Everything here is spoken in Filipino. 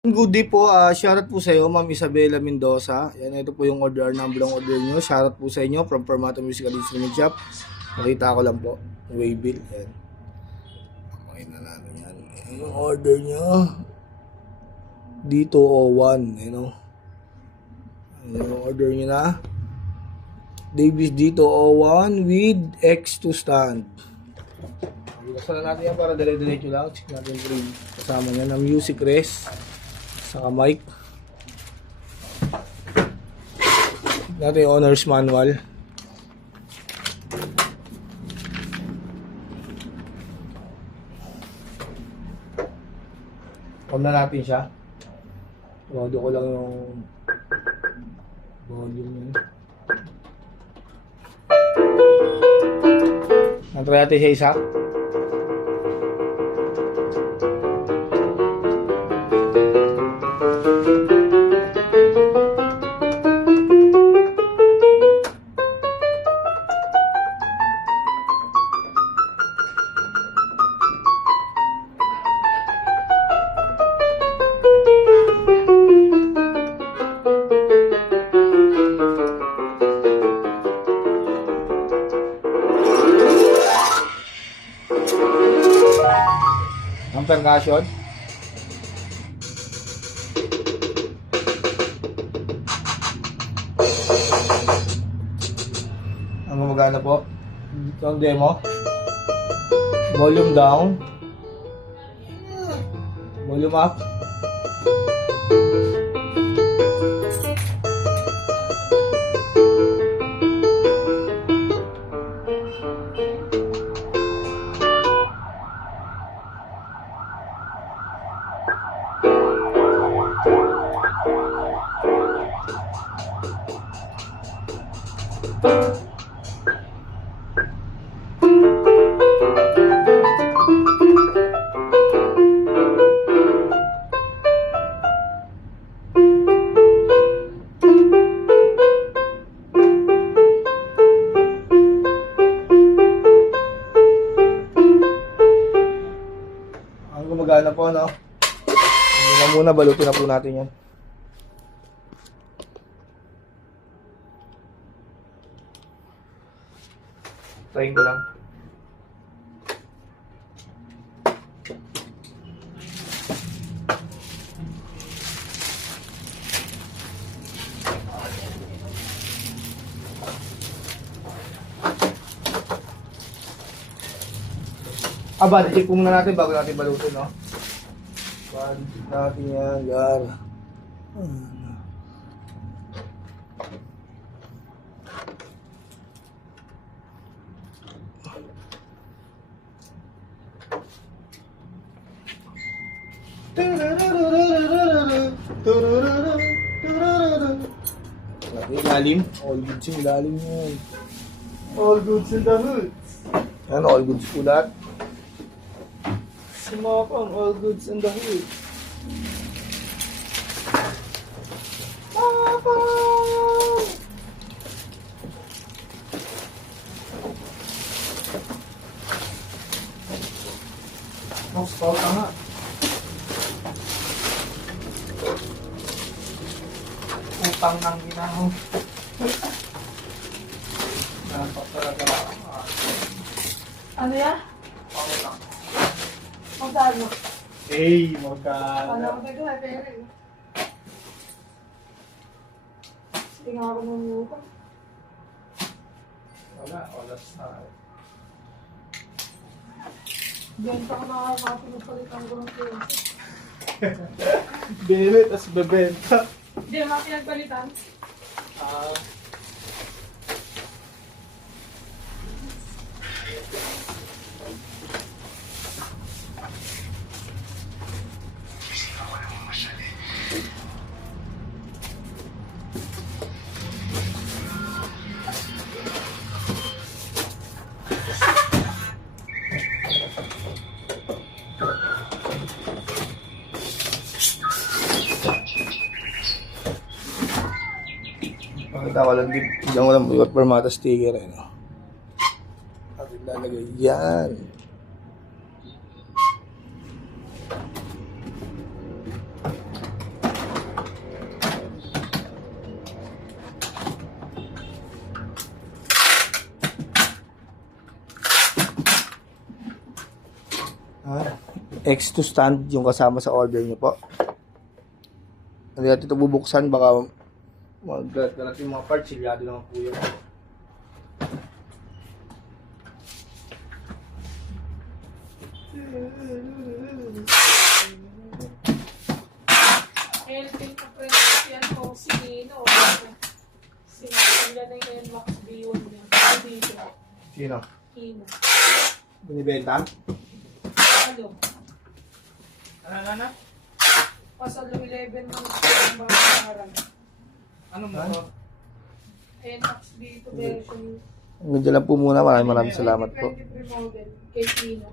Good day po, shoutout po sa iyo, Ma'am Isabela Mendoza. Yan, ito po yung number ng order nyo. Shoutout po sa inyo from Permata Musical Instrument Shop. Nakita ko lang po, waybill. Yan. Okay na natin yan. Yan yung order nyo. D201, you know. Yan yung order nyo na. Davis D201 with X2 stand. Buksan na natin yan para dire-diretso lang. Check natin yung kasama niya na music rest. Saka mic. Natin yung owner's manual. On na natin siya. Rodo ko lang yung volume yun. Natry natin siya isa. Ang percussion. Ang gumagana po. Ito ang demo. Volume down. Volume up. Ang gumagana po, no? Hindi na muna, balutin na po natin yan. Trying ko lang. Check po muna natin bago natin balutin, no? Check natin yan, gar. Ilalim. All goods yung ilalim yun. All goods in the hood. Yan, all goods po lahat. Sumakang all goods in the hood. Mag-start na nga. Utang ng ginahon. Dapat talaga. Ano yan? Utang. Magkano? Hey, Ano magkano? ako tayo na pera eh. Sige nga ako ng lupa. Wala sa Benta ko na mga pinagpalitan ko ng pera. Binili, tas bebenta. Hindi na mga pinagpalitan. Pakita ko lang din. Diyan ko lang yung Permata sticker eh, no? At ilalagay yan. X2 stand yung kasama sa order nyo po. Hindi natin ito bubuksan, baka magkalat yung mga parts, silyado naman po yun. Helping ka friend yan po si Nino. Sinasangga na yung NMAX B1 niya. Dito. Sino? Kino. Binibenta? Ano? Ano? Pasalo 11 ng babayaran. Ano mo to? NMAX B2 version. Hanggang dyan lang po muna. Maraming salamat po. 2023 model kay Kino.